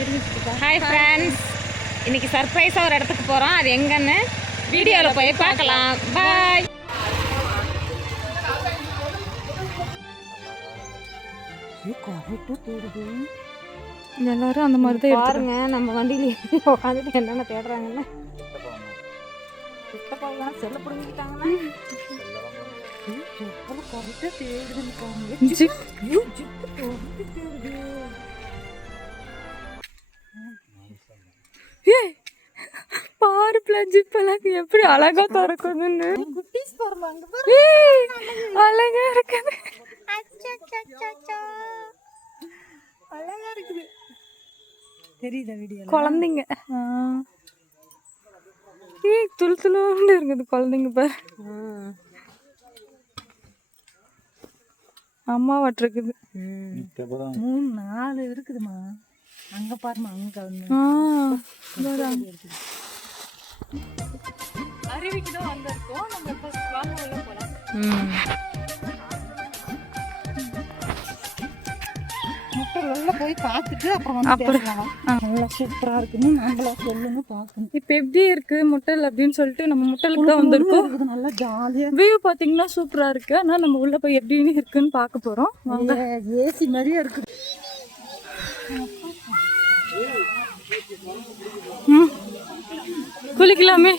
Hi friends, இன்னைக்கு சர்ப்ரைஸாக ஒரு இடத்துக்கு போகிறோம். அது எங்கன்னு வீடியோவில் போய் பார்க்கலாம். பாய். எல்லாரும் அந்த மாதிரி தான் பாருங்க. நம்ம வண்டியில உட்காந்துட்டு என்னென்ன தேடுறாங்கன்னு செல்ல பிடிங்கிட்டாங்கன்னா பாரு பிளஜிப்பெல்லாம் எப்படி அழகா திறக்குதுன்னு. அழகா இருக்குது, அழகா இருக்குது. தெரியுதா வீடியோ? குழந்தைங்க துளு துளுன்னு இருக்குது குழந்தைங்க. பாரு அம்மா வட்டிருக்குது. 3-4 இருக்குதுமா. அங்க பாருமா, அங்க அருவிக்கு தான் வந்திருக்கோம். நம்ம இப்போ வாங்க உள்ள போலாம். முட்டைல போய் பார்த்துட்டு அப்புறம் நல்லா சூப்பரா இருக்குன்னு நம்மளா சொல்லுங்க பார்க்கணும். இப்போ எப்படி இருக்கு முட்டல் அப்படின்னு சொல்லிட்டு நம்ம முட்டலுக்கு தான் வந்திருக்கோம். நல்லா ஜாலியா வியூ பார்த்தீங்கன்னா சூப்பரா இருக்கு. ஆனால் நம்ம உள்ள போய் எப்படின்னு இருக்குன்னு பார்க்க போறோம். ஏசி மாதிரியே இருக்கு. குளிக்கலாமே.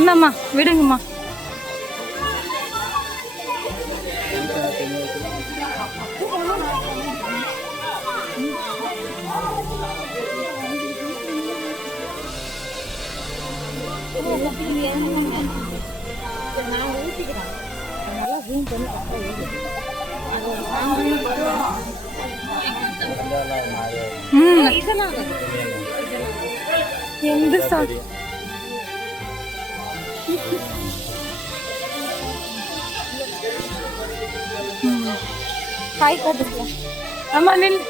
என்னம்மா விடுங்கம்மா. எந்த சார் காய் காட்டுக்கலாம். ஆமா நில்.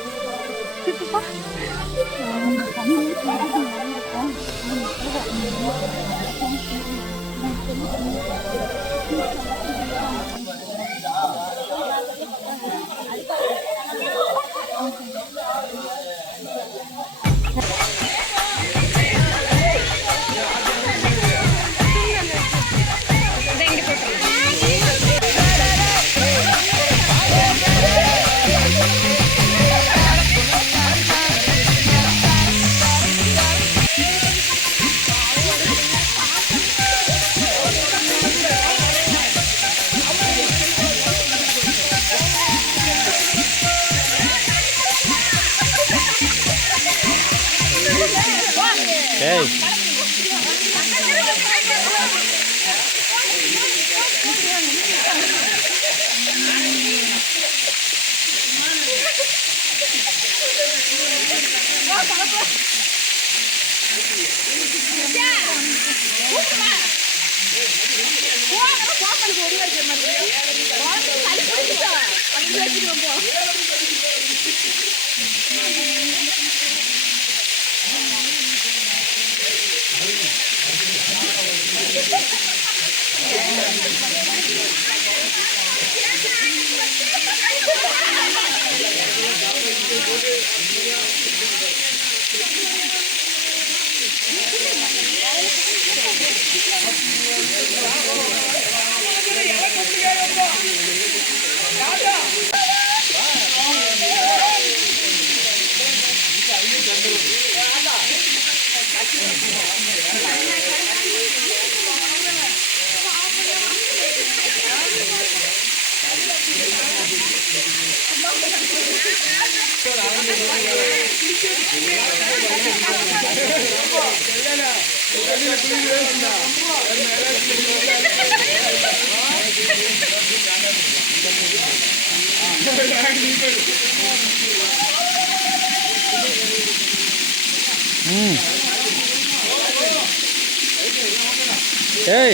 Hey.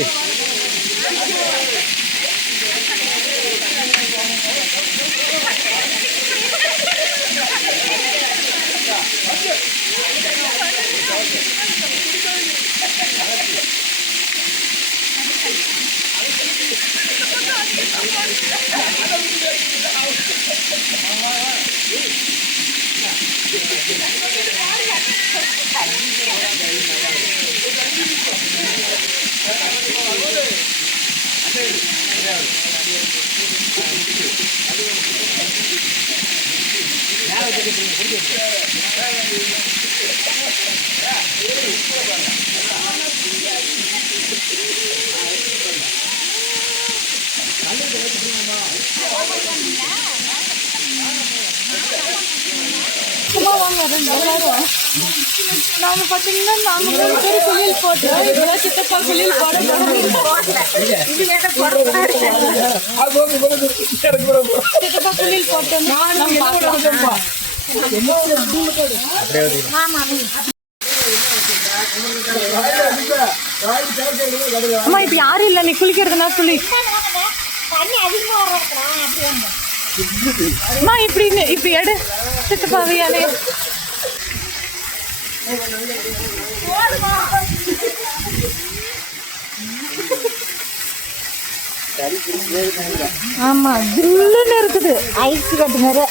நாம பாத்தீங்கன்னா நாங்க 3 பேர் குளியல் போட்டோம். இப்பதான் சித்தப்பா குளியல் போட சித்தப்பா குளியல் போட்டோம். அம்மா இப்ப யாரும் இல்ல, நீ குளிக்கிறதுனா குளி. அம்மா இப்படி இப்ப எடு சித்தப்பாவையானே. ஆமா ஜில்லுன்னு இருக்குது, ஐஸ் கட்டு மாதிரி.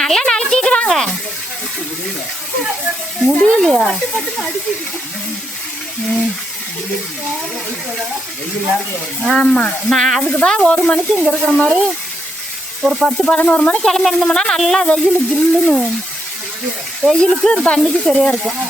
நல்லா நடிச்சிட்டு வாங்க. முடியலையா? ஆமா, நான் அதுக்குதான் 1 மணிக்கு இங்க இருக்கிற மாதிரி ஒரு 10-11 மணி கிளம்பி இருந்தோம்னா நல்லா வெயில் ஜில்லுன்னு, வெயிலுக்கு தண்ணிக்கு சரியா இருக்கும்.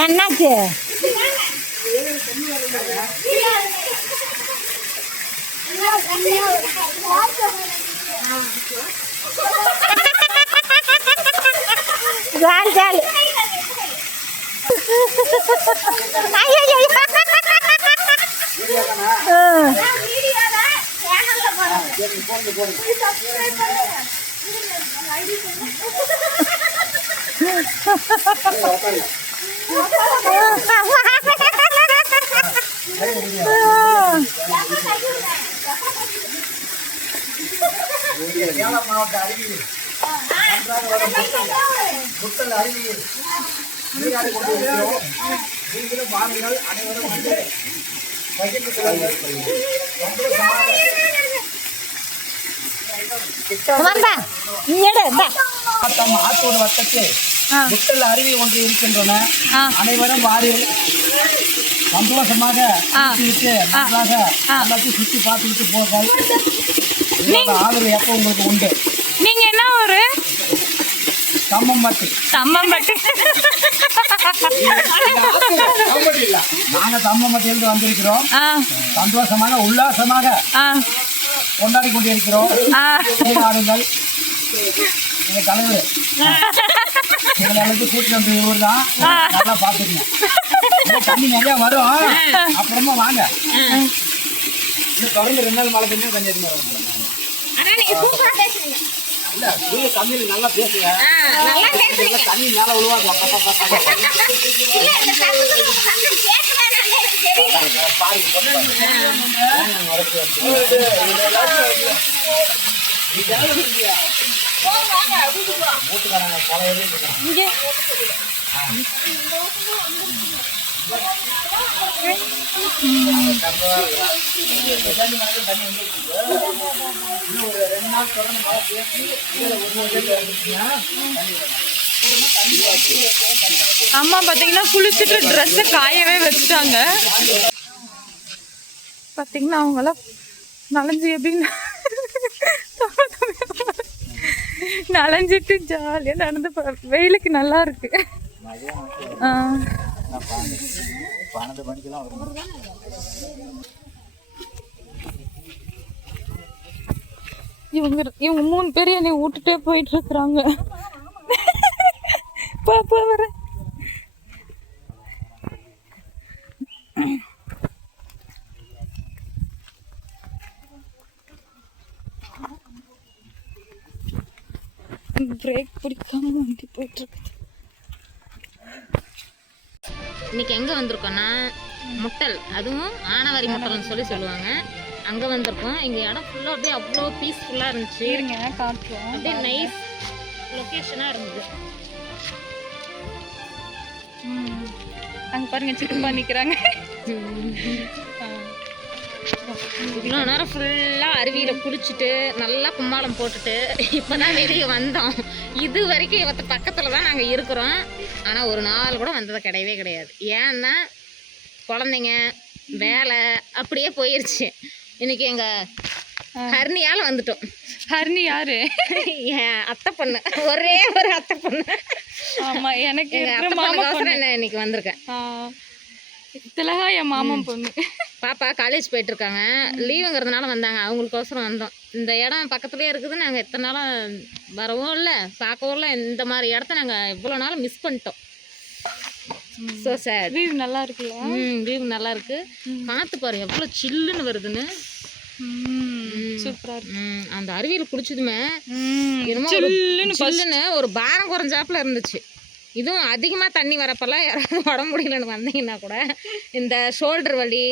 என்னாச்சு? Jolly jolly. ஆத்தோடு வட்டத்தில் முட்டல் அருவி ஒன்று இருக்கின்றன. அனைவரும் வாரில் சந்தோஷமாக எல்லாத்தையும் சுற்றி பார்த்துக்கிட்டு போங்கள். ஆதரவு எப்போ உங்களுக்கு உண்டு. நீங்க என்ன ஒரு தம்மம்பட்டி நாங்க தம்மம்பட்டியிலிருந்து வந்திருக்கிறோம். சந்தோஷமாக உல்லாசமாக கொண்டாடி கொண்டிருக்கிறோம். ஆடுங்கள். எங்க தலைவர் எல்லாத்தையும் கூட்டிட்டு வந்த ஊர் தான். நல்லா பாத்துக்கங்க. தண்ணி நிறைய வரும். அப்புறமா வாங்க. தொடர்ந்து 2 நாள் மழை பெஞ்சா கொஞ்சம் அதிகமாக வரும். இல்ல தமிழ் நல்லா பேசுங்க. தண்ணி மேல விழுவாங்க. அம்மா பாத்தீங்கன்னா குளிச்சுட்டு ட்ரெஸ்ஸை காயவே வச்சுட்டாங்க. பாத்தீங்கன்னா அவங்களாம் நனைஞ்சு எப்படின்னு நனைஞ்சிட்டு ஜாலியா நடந்து வெயிலுக்கு நல்லா இருக்கு. 12 மணிக்கெல்லாம் வரும். இவங்க 3 பேரும் என்னை விட்டுட்டே போயிட்டு இருக்கிறாங்க. பாப்பா வர பிரேக் பிடிக்காம வண்டி போயிட்டு இருக்குது. இன்னைக்கு எங்கே வந்திருக்கோன்னா முட்டல், அதுவும் ஆனவாரி முட்டல்னு சொல்லுவாங்க. அங்கே வந்திருக்கோம். எங்கள் இடம் ஃபுல்லாக அப்படியே அவ்வளோ பீஸ்ஃபுல்லாக இருந்துச்சு. இருங்க காட்டுறோம். அப்படியே நைஸ் லொக்கேஷனாக இருந்தது. அங்கே பாருங்க சிக்கன் பண்ணிக்கிறாங்க. இவ்வளோ நேரம் ஃபுல்லாக அருவியில் குளிச்சுட்டு நல்லா கும்மாளம் போட்டுட்டு இப்போ தான் வெளியே வந்தோம். இது வரைக்கும் இவத்த பக்கத்தில் தான் நாங்கள் இருக்கிறோம். ஆனால் ஒரு நாள் கூட வந்தது கிடையவே கிடையாது. ஏன்னா குழந்தைங்க வேலை அப்படியே போயிடுச்சு. இன்னைக்கு எங்கள் ஹர்னியால் வந்துட்டோம். ஹர்னி யாரு? என் அத்தை பொண்ணு, ஒரே ஒரு அத்தை பொண்ணு. ஆமா, எனக்கு எங்கள் அத்தை பொண்ணுக்கோசரம் என்ன இன்னைக்கு வந்திருக்கேன். திலகா என் மாமன் பொண்ணு. பாப்பா காலேஜ் போயிட்டுருக்காங்க, லீவுங்கிறதுனால வந்தாங்க. அவங்களுக்கோசரம் வந்தோம். இந்த இடம் பக்கத்துலேயே இருக்குது. நாங்கள் எத்தனை நாளும் வரவும் இல்லை, பார்க்கவும் இல்லை. இந்த மாதிரி இடத்த நாங்கள் இவ்வளோ நாள் மிஸ் பண்ணிட்டோம். ஸோ சார் வியூ நல்லா இருக்குல்ல? வியூ நல்லா இருக்கு. காற்று பாரு எவ்வளோ சில்லுன்னு வருதுன்னு. சூப்பரா இருக்கு. அந்த அருவியில் குளிச்சதுமே என்னமோ சில்லுன்னு ஒரு பாரம் குறைஞ்சாப்புல இருந்துச்சு. இதுவும் அதிகமாக தண்ணி வரப்பெல்லாம் யாராவது உடம்பு முடியலன்னு வந்தீங்கன்னா கூட இந்த ஷோல்டர் வலி,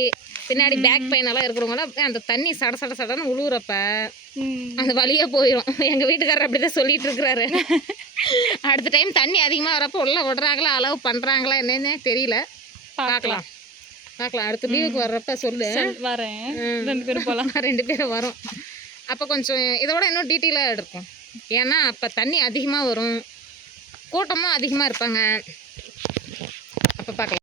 பின்னாடி பேக் பெயின் எல்லாம் இருக்கிறவங்களாம் அந்த தண்ணி சட சட சடன்னு உழுவுறப்ப அந்த வலியே போயிடும். எங்கள் வீட்டுக்காரர் அப்படி தான் சொல்லிட்டு இருக்கிறாரு. அடுத்த டைம் தண்ணி அதிகமாக வரப்போ உள்ள விடுறாங்களா, அளவு பண்ணுறாங்களா என்னன்னு தெரியல. பார்க்கலாம். அடுத்த லீவுக்கு வர்றப்ப சொல்லு, வரேன். 2 பேரும் போகலாம். 2 பேரும் வரும். அப்போ கொஞ்சம் இதோட இன்னும் டீட்டெயிலாக எடுக்கும். ஏன்னா அப்போ தண்ணி அதிகமாக வரும், கூட்டமும் அதிகமாக இருப்பாங்க. அப்போ பார்க்கலாம்.